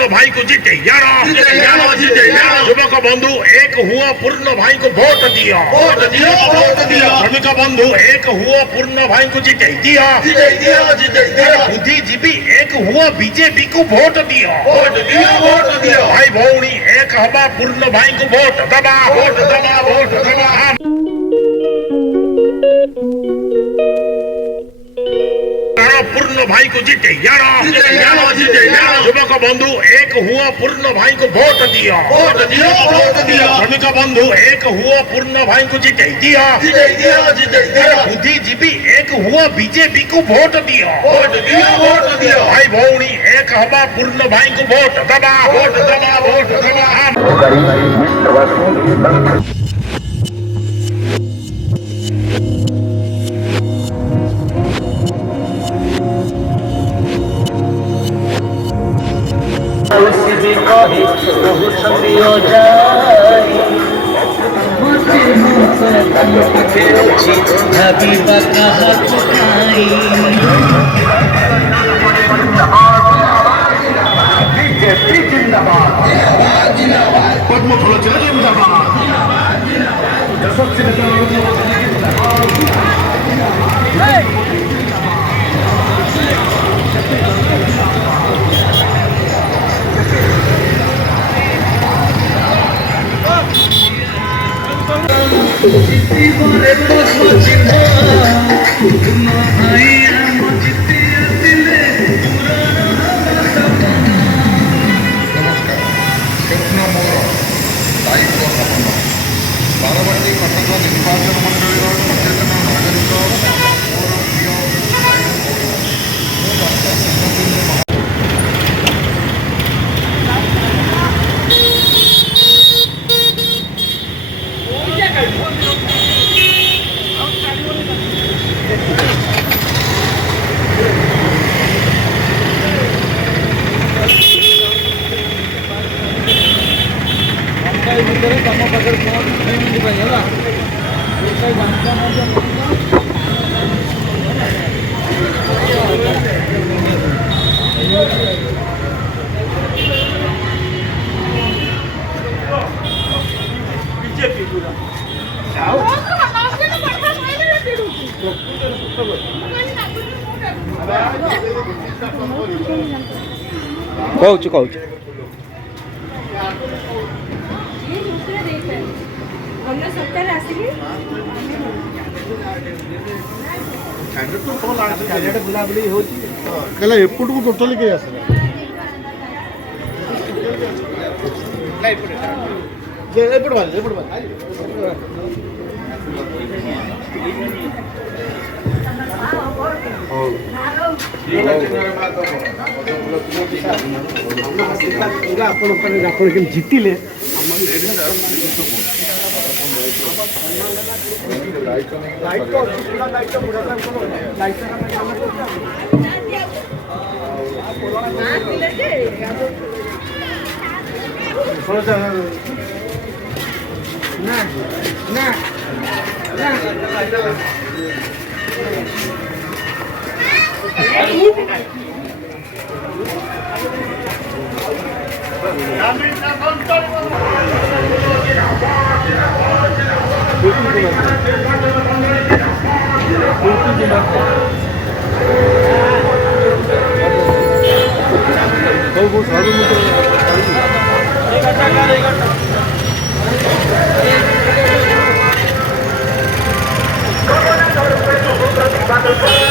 पूर्ण भाई को जीते युवक बंधु एक हुआ पूर्ण भाई को वोट दिया श्रमिक बंधु एक हुआ पूर्ण भाई को जीते दिया बुद्धिजीवी एक हुआ बीजेपी को वोट दिया भाई भौणी एक हवा पूर्ण भाई को वोट दबा पूर्ण भाई को जीते युवक बंधु एक हुआ पूर्ण भाई को वोट दिया श्रमिक बंधु एक हुआ पूर्ण भाई को जीते दिया बुद्धिजीवी एक हुआ बीजेपी को वोट दिया भाई भौणी एक हवा पूर्ण भाई को वोट दबा कौच बुलाबुली एपटू टोटाली कहीं आस आप जीतिले Gracias.